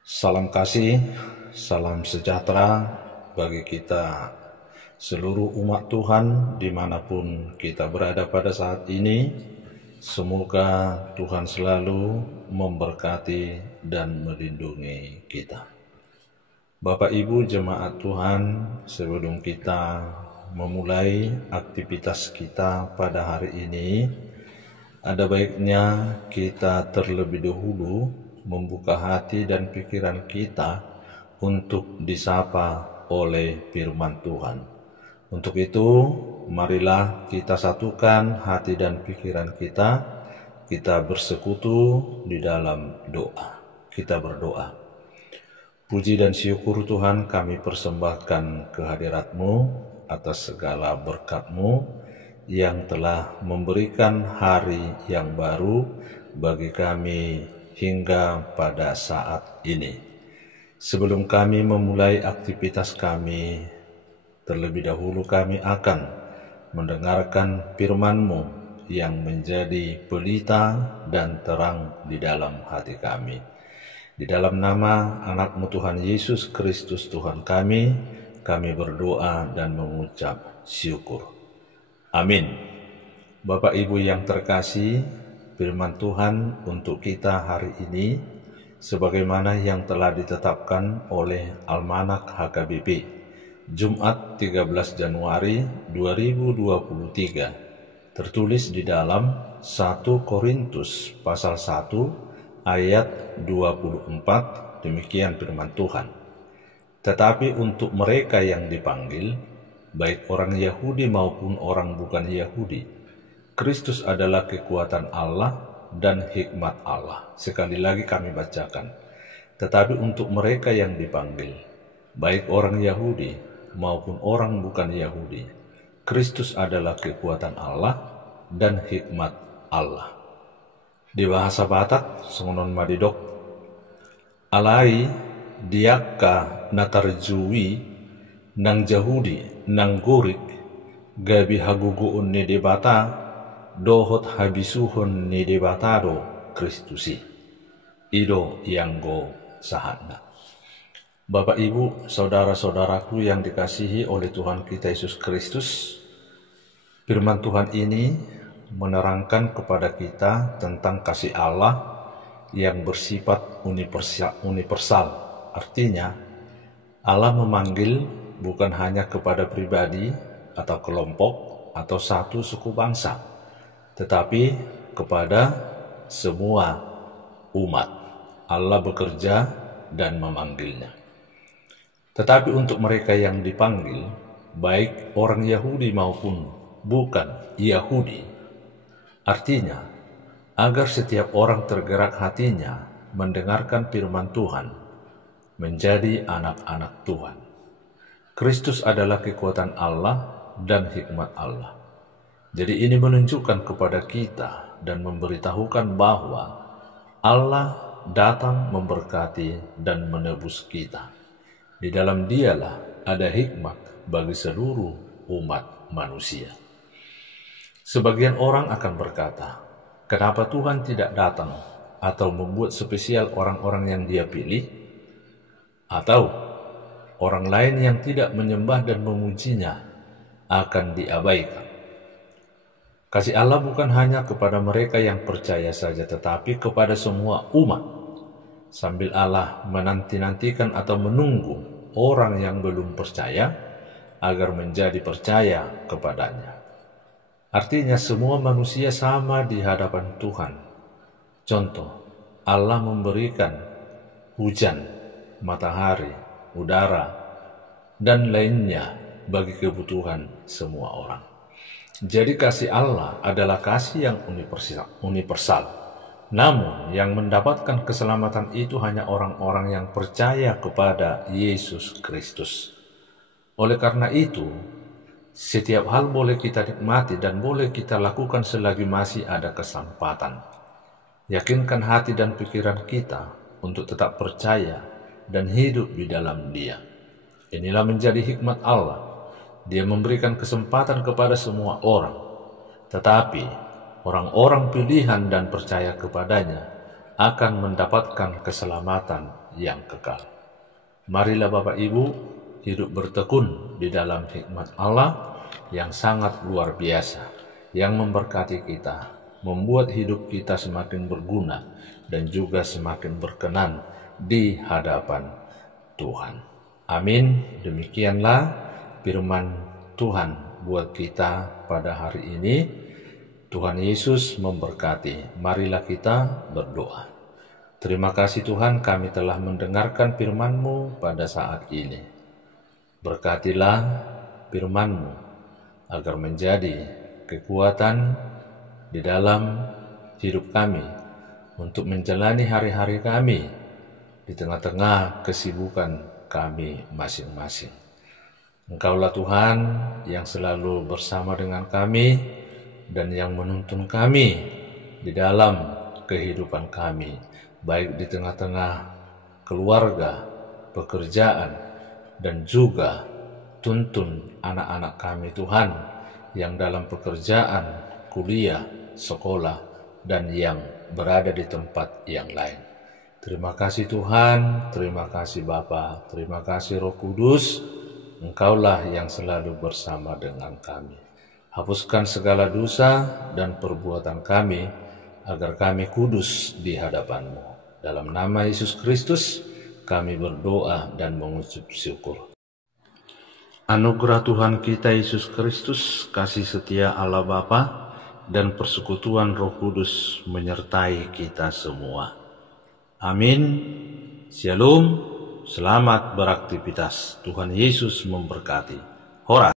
Salam kasih, salam sejahtera bagi kita seluruh umat Tuhan dimanapun kita berada pada saat ini. Semoga Tuhan selalu memberkati dan melindungi kita. Bapak Ibu jemaat Tuhan, sebelum kita memulai aktivitas kita pada hari ini, ada baiknya kita terlebih dahulu membuka hati dan pikiran kita untuk disapa oleh firman Tuhan. Untuk itu, marilah kita satukan hati dan pikiran kita bersekutu di dalam doa. Kita berdoa. Puji dan syukur Tuhan kami persembahkan kehadirat-Mu atas segala berkat-Mu yang telah memberikan hari yang baru bagi kami hingga pada saat ini. Sebelum kami memulai aktivitas kami, terlebih dahulu kami akan mendengarkan firman-Mu yang menjadi pelita dan terang di dalam hati kami. Di dalam nama anak-Mu Tuhan Yesus Kristus Tuhan kami berdoa dan mengucap syukur. Amin. Bapak Ibu yang terkasih, firman Tuhan untuk kita hari ini sebagaimana yang telah ditetapkan oleh Almanak HKBP Jumat 13 Januari 2023 tertulis di dalam 1 Korintus pasal 1 ayat 24. Demikian firman Tuhan. Tetapi untuk mereka yang dipanggil, baik orang Yahudi maupun orang bukan Yahudi, Kristus adalah kekuatan Allah dan hikmat Allah. Sekali lagi kami bacakan. Tetapi untuk mereka yang dipanggil, baik orang Yahudi maupun orang bukan Yahudi, Kristus adalah kekuatan Allah dan hikmat Allah. Di bahasa Batak, Songonon Madidok, alai diakka natarjui nang Yahudi nang Gorik gabi haguguun ni debata dohot habisuhun ni debatado Kristusi ido yanggo sahatna. Bapak Ibu, saudara-saudaraku yang dikasihi oleh Tuhan kita Yesus Kristus, firman Tuhan ini menerangkan kepada kita tentang kasih Allah yang bersifat universal. Artinya, Allah memanggil bukan hanya kepada pribadi atau kelompok atau satu suku bangsa, tetapi kepada semua umat. Allah bekerja dan memanggilnya. Tetapi untuk mereka yang dipanggil, baik orang Yahudi maupun bukan Yahudi, artinya agar setiap orang tergerak hatinya mendengarkan firman Tuhan, menjadi anak-anak Tuhan. Kristus adalah kekuatan Allah dan hikmat Allah. Jadi ini menunjukkan kepada kita dan memberitahukan bahwa Allah datang memberkati dan menebus kita. Di dalam Dialah ada hikmat bagi seluruh umat manusia. Sebagian orang akan berkata, kenapa Tuhan tidak datang atau membuat spesial orang-orang yang Dia pilih? Atau orang lain yang tidak menyembah dan memujinya akan diabaikan. Kasih Allah bukan hanya kepada mereka yang percaya saja, tetapi kepada semua umat. Sambil Allah menanti-nantikan atau menunggu orang yang belum percaya agar menjadi percaya kepadanya. Artinya semua manusia sama di hadapan Tuhan. Contoh, Allah memberikan hujan, matahari, udara, dan lainnya bagi kebutuhan semua orang. Jadi kasih Allah adalah kasih yang universal. Namun yang mendapatkan keselamatan itu hanya orang-orang yang percaya kepada Yesus Kristus. Oleh karena itu, setiap hal boleh kita nikmati dan boleh kita lakukan selagi masih ada kesempatan. Yakinkan hati dan pikiran kita untuk tetap percaya dan hidup di dalam Dia. Inilah menjadi hikmat Allah. Dia memberikan kesempatan kepada semua orang. Tetapi orang-orang pilihan dan percaya kepadanya akan mendapatkan keselamatan yang kekal. Marilah Bapak Ibu hidup bertekun di dalam hikmat Allah yang sangat luar biasa, yang memberkati kita, membuat hidup kita semakin berguna dan juga semakin berkenan di hadapan Tuhan. Amin. Demikianlah firman Tuhan buat kita pada hari ini. Tuhan Yesus memberkati. Marilah kita berdoa. Terima kasih Tuhan, kami telah mendengarkan firman-Mu pada saat ini. Berkatilah firman-Mu agar menjadi kekuatan di dalam hidup kami untuk menjalani hari-hari kami di tengah-tengah kesibukan kami masing-masing. Engkaulah Tuhan yang selalu bersama dengan kami dan yang menuntun kami di dalam kehidupan kami, baik di tengah-tengah keluarga, pekerjaan, dan juga tuntun anak-anak kami Tuhan yang dalam pekerjaan, kuliah, sekolah, dan yang berada di tempat yang lain. Terima kasih Tuhan, terima kasih Bapa, terima kasih Roh Kudus, Engkaulah yang selalu bersama dengan kami. Hapuskan segala dosa dan perbuatan kami, agar kami kudus di hadapan-Mu. Dalam nama Yesus Kristus, kami berdoa dan mengucap syukur. Anugerah Tuhan kita Yesus Kristus, kasih setia Allah Bapa, dan persekutuan Roh Kudus menyertai kita semua. Amin. Shalom. Selamat beraktivitas. Tuhan Yesus memberkati. Hora.